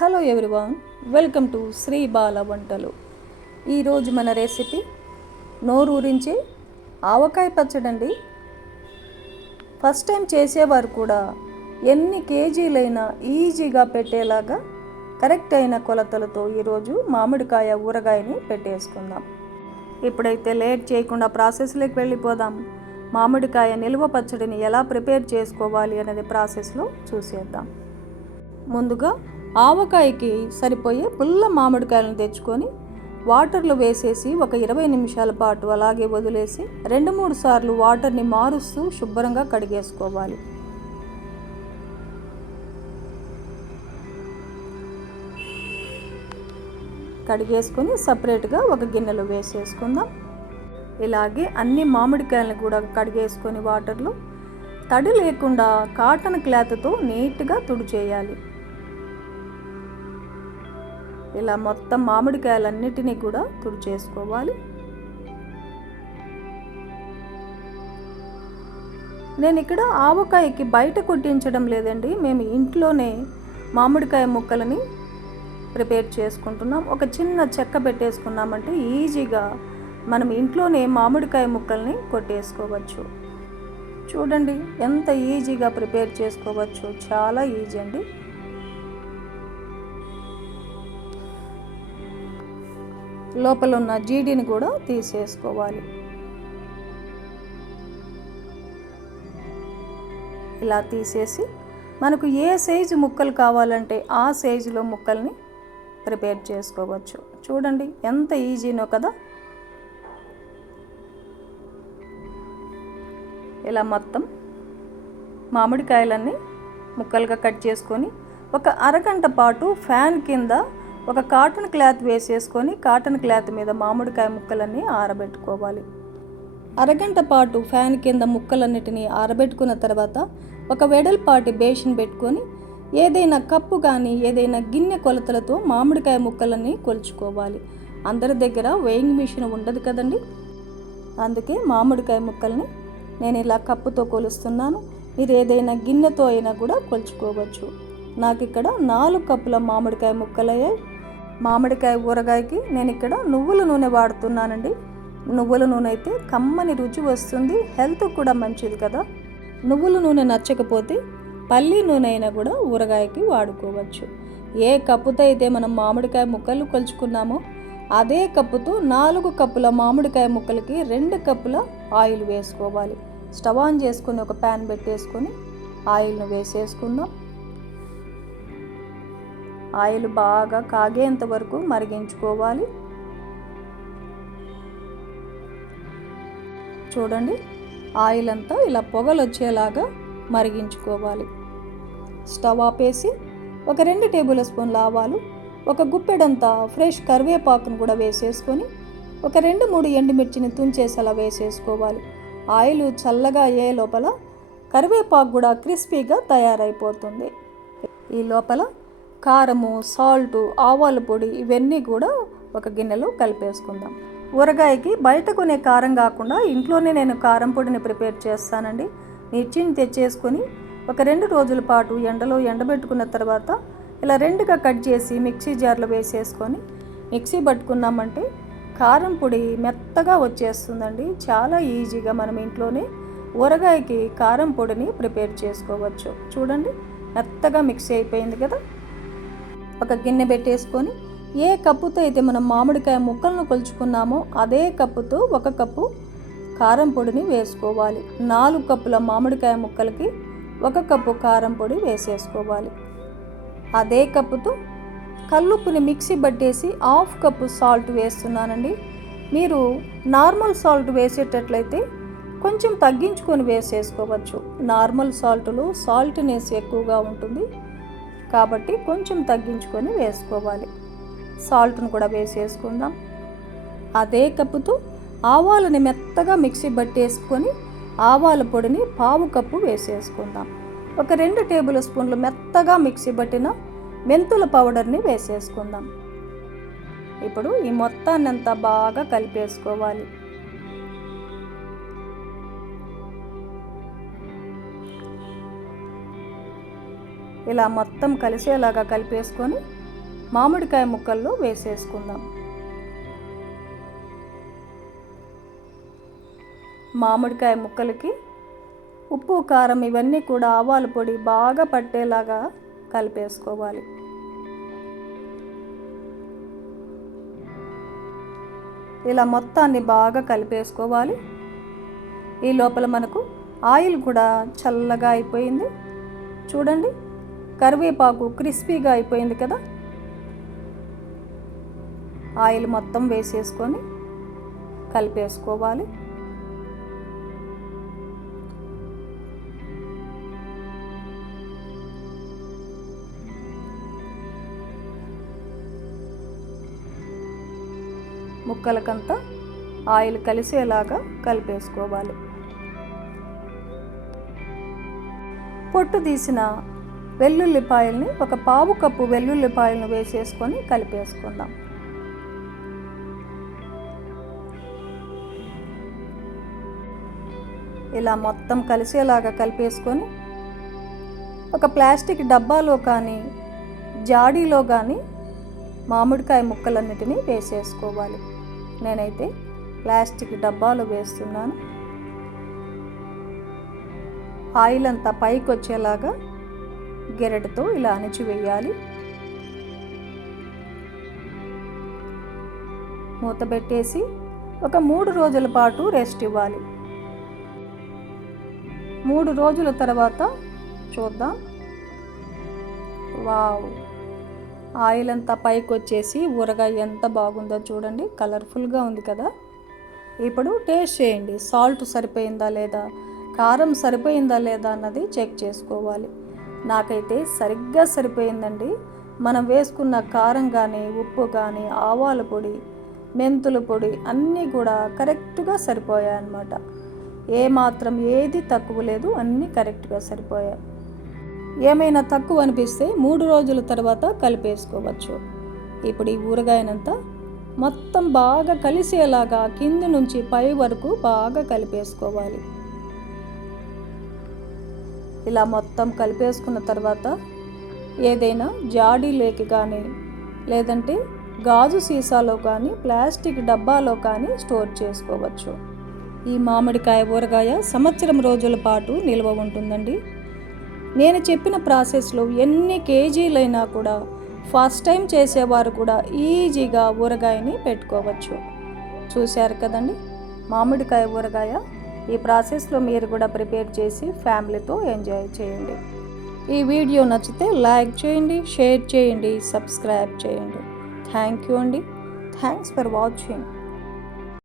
Hello everyone welcome to Sri Bala వంటలు. ఈరోజు మన రెసిపీ నోరూరించే ఆవకాయ పచ్చడండి. ఫస్ట్ టైం చేసేవారు కూడా ఎన్ని కేజీలైనా ఈజీగా పెట్టేలాగా కరెక్ట్ అయిన కొలతలతో ఈరోజు మామిడికాయ ఊరగాయని పెట్టేసుకుందాం. ఇప్పుడైతే లేట్ చేయకుండా ప్రాసెస్లోకి వెళ్ళిపోదాం. మామిడికాయ నిల్వ పచ్చడిని ఎలా ప్రిపేర్ చేసుకోవాలి అనేది ప్రాసెస్లో చూసేద్దాం. ముందుగా ఆవకాయకి సరిపోయే పుల్ల మామిడికాయలను తెచ్చుకొని వాటర్లో వేసేసి ఒక ఇరవై నిమిషాల పాటు అలాగే వదిలేసి రెండు మూడు సార్లు వాటర్ని మారుస్తూ శుభ్రంగా కడిగేసుకోవాలి. కడిగేసుకొని సపరేట్గా ఒక గిన్నెలో వేసేసుకుందాం. ఇలాగే అన్ని మామిడికాయలను కూడా కడిగేసుకొని వాటర్లో తడి లేకుండా కాటన్ క్లాత్తో నీట్గా తుడిచేయాలి. ఇలా మొత్తం మామిడికాయలన్నిటినీ కూడా తుడిచేసుకోవాలి నేను ఇక్కడ ఆవకాయకి బయట కొట్టించడం లేదండి. మేము ఇంట్లోనే మామిడికాయ ముక్కలని ప్రిపేర్ చేసుకుంటున్నాం. ఒక చిన్న చెక్క పెట్టేసుకున్నామంటే ఈజీగా మనం ఇంట్లోనే మామిడికాయ ముక్కల్ని కొట్టేసుకోవచ్చు. చూడండి ఎంత ఈజీగా ప్రిపేర్ చేసుకోవచ్చు. చాలా ఈజీ అండి. లోపల ఉన్న జీడిని కూడా తీసేసుకోవాలి. ఇలా తీసేసి మనకు ఏ సైజు ముక్కలు కావాలంటే ఆ సైజులో ముక్కల్ని ప్రిపేర్ చేసుకోవచ్చు. చూడండి ఎంత ఈజీనో కదా. ఇలా మొత్తం మామిడికాయలన్నీ ముక్కలుగా కట్ చేసుకొని ఒక అరగంట పాటు ఫ్యాన్ కింద ఒక కాటన్ క్లాత్ వేసేసుకొని కాటన్ క్లాత్ మీద మామిడికాయ ముక్కలన్నీ ఆరబెట్టుకోవాలి. అరగంట పాటు ఫ్యాన్ కింద ముక్కలన్నిటిని ఆరబెట్టుకున్న తర్వాత ఒక వెడల్పాటి బేషన్ పెట్టుకొని ఏదైనా కప్పు కానీ ఏదైనా గిన్నె కొలతలతో మామిడికాయ ముక్కలన్నీ కొలుచుకోవాలి. అందరి దగ్గర వేయింగ్ మిషన్ ఉండదు కదండి? అందుకే మామిడికాయ ముక్కల్ని నేను ఇలా కప్పుతో కొలుస్తున్నాను. మీరు ఏదైనా గిన్నెతో అయినా కూడా కొలుచుకోవచ్చు. నాకు ఇక్కడ నాలుగు కప్పుల మామిడికాయ ముక్కలయ్యాయి. మామిడికాయ ఊరగాయకి నేను ఇక్కడ నువ్వుల నూనె వాడుతున్నానండి. నువ్వుల నూనె అయితే కమ్మని రుచి వస్తుంది హెల్త్ కూడా మంచిది కదా. నువ్వుల నూనె నచ్చకపోతే పల్లి నూనె అయినా కూడా ఊరగాయకి వాడుకోవచ్చు. ఏ కప్పుతో అయితే మనం మామిడికాయ ముక్కలు కొలుచుకున్నామో అదే కప్పుతో నాలుగు కప్పుల మామిడికాయ ముక్కలకి రెండు కప్పుల ఆయిల్ వేసుకోవాలి. స్టవ్ ఆన్ చేసుకొని ఒక ప్యాన్ పెట్టేసుకొని ఆయిల్ను వేసేసుకుందాం. ఆయిల్ బాగా కాగేంత వరకు మరిగించుకోవాలి. చూడండి ఆయిల్ అంతా ఇలా పొగలు వచ్చేలాగా మరిగించుకోవాలి. స్టవ్ ఆపేసి ఒక రెండు టేబుల్ స్పూన్ల ఆవాలు ఒక గుప్పెడంతా ఫ్రెష్ కరివేపాకును కూడా వేసేసుకొని ఒక రెండు మూడు ఎండుమిర్చిని తుంచేసేలా వేసేసుకోవాలి. ఆయిల్ చల్లగా అయ్యే లోపల కరివేపాకు కూడా క్రిస్పీగా తయారైపోతుంది. ఈ లోపల కారము సాల్టు ఆవాల పొడి ఇవన్నీ కూడా ఒక గిన్నెలో కలిపేసుకుందాం. ఊరగాయకి బయట కొనే కారం కాకుండా ఇంట్లోనే నేను కారం పొడిని ప్రిపేర్ చేస్తానండి. మిర్చిని తెచ్చేసుకొని ఒక రెండు రోజుల పాటు ఎండలో ఎండబెట్టుకున్న తర్వాత ఇలా రెండుగా కట్ చేసి మిక్సీ జార్లో వేసేసుకొని మిక్సీ పట్టుకున్నామంటే కారం పొడి మెత్తగా వచ్చేస్తుందండి. చాలా ఈజీగా మనం ఇంట్లోనే ఊరగాయకి కారం పొడిని ప్రిపేర్ చేసుకోవచ్చు. చూడండి మెత్తగా మిక్సీ అయిపోయింది కదా. ఒక గిన్నె పెట్టేసుకొని ఏ కప్పుతో అయితే మనం మామిడికాయ ముక్కలను కొలుచుకున్నామో అదే కప్పుతో ఒక కప్పు కారం పొడిని వేసుకోవాలి. నాలుగు కప్పుల మామిడికాయ ముక్కలకి ఒక కప్పు కారం పొడి వేసేసుకోవాలి. అదే కప్పుతో కల్లుప్పుని మిక్సీ పట్టేసి హాఫ్ కప్పు సాల్ట్ వేస్తున్నానండి. మీరు నార్మల్ సాల్ట్ వేసేటట్లయితే కొంచెం తగ్గించుకొని వేసేసుకోవచ్చు. నార్మల్ సాల్ట్లో సాల్ట్నెస్ ఎక్కువగా ఉంటుంది. కాబట్టి కొంచెం తగ్గించుకొని వేసుకోవాలి. సాల్ట్ను కూడా వేసేసుకుందాం. అదే కప్పుతో ఆవాలని మెత్తగా మిక్సీ పట్టేసుకొని ఆవాల పొడిని పావు కప్పు వేసేసుకుందాం. ఒక రెండు టేబుల్ స్పూన్లు మెత్తగా మిక్సీ పట్టిన మెంతుల పౌడర్ని వేసేసుకుందాం. ఇప్పుడు ఈ మొత్తాన్ని అంతా బాగా కలిపేసుకోవాలి. ఇలా మొత్తం కలిసేలాగా కలిపేసుకొని మామిడికాయ ముక్కల్లో వేసేసుకుందాం. మామిడికాయ ముక్కలకి ఉప్పు కారం ఇవన్నీ కూడా ఆవాల పొడి బాగా పట్టేలాగా కలిపేసుకోవాలి. ఇలా మొత్తాన్ని బాగా కలిపేసుకోవాలి. ఈ లోపల మనకు ఆయిల్ కూడా చల్లగా అయిపోయింది. చూడండి కరివేపాకు క్రిస్పీగా అయిపోయింది కదా? ఆయిల్ మొత్తం వేసేసుకొని కలిపేసుకోవాలి. ముక్కలకంతా ఆయిల్ కలిసేలాగా కలిపేసుకోవాలి. పొట్టు తీసిన వెల్లుల్లిపాయల్ని ఒక పావు కప్పు వెల్లుల్లిపాయలను వేసేసుకొని కలిపేసుకుందాం. ఇలా మొత్తం కలిసేలాగా కలిపేసుకొని ఒక ప్లాస్టిక్ డబ్బాలో కానీ జాడీలో కానీ మామిడికాయ ముక్కలన్నిటినీ వేసేసుకోవాలి. నేనైతే ప్లాస్టిక్ డబ్బాలో వేస్తున్నాను. ఆయిల్ అంతా పైకి వచ్చేలాగా గెరటతో ఇలా అణిచివేయాలి. మూత పెట్టేసి ఒక మూడు రోజుల పాటు రెస్ట్ ఇవ్వాలి. మూడు రోజుల తర్వాత చూద్దాం. వావ్! ఆయిల్ అంతా పైకి వచ్చేసి ఊరగా ఎంత బాగుందో చూడండి. కలర్ఫుల్గా ఉంది కదా. ఇప్పుడు టేస్ట్ చేయండి. సాల్ట్ సరిపోయిందా లేదా? కారం సరిపోయిందా లేదా అన్నది చెక్ చేసుకోవాలి. నాకైతే సరిగ్గా సరిపోయిందండి. మనం వేసుకున్న కారం కానీ ఉప్పు కానీ ఆవాల పొడి మెంతుల పొడి అన్నీ కూడా కరెక్ట్గా సరిపోయాయి అన్నమాట ఏ మాత్రం ఏది తక్కువ లేదు అన్నీ కరెక్ట్గా సరిపోయాయి. ఏమైనా తక్కువ అనిపిస్తే మూడు రోజుల తర్వాత కలిపేసుకోవచ్చు. ఇప్పుడు ఈ ఊరగాయనంతా మొత్తం బాగా కలిసేలాగా కింది నుంచి పై వరకు బాగా కలిపేసుకోవాలి. ఇలా మొత్తం కలిపేసుకున్న తర్వాత ఏదైనా జాడీలోకి కానీ లేదంటే గాజు సీసాలో కానీ ప్లాస్టిక్ డబ్బాలో కానీ స్టోర్ చేసుకోవచ్చు. ఈ మామిడికాయ ఊరగాయ సంవత్సరం రోజుల పాటు నిల్వ ఉంటుందండి. నేను చెప్పిన ప్రాసెస్లో ఎన్ని కేజీలైనా కూడా ఫస్ట్ టైం చేసేవారు కూడా ఈజీగా ఊరగాయని పెట్టుకోవచ్చు. చూశారు కదండి? మామిడికాయ ఊరగాయ ఈ ప్రాసెస్లో మీరు కూడా ప్రిపేర్ చేసి ఫ్యామిలీతో ఎంజాయ్ చేయండి. ఈ వీడియో నచ్చితే లైక్ చేయండి షేర్ చేయండి సబ్స్క్రైబ్ చేయండి. థ్యాంక్ యూ అండి. Thanks for watching.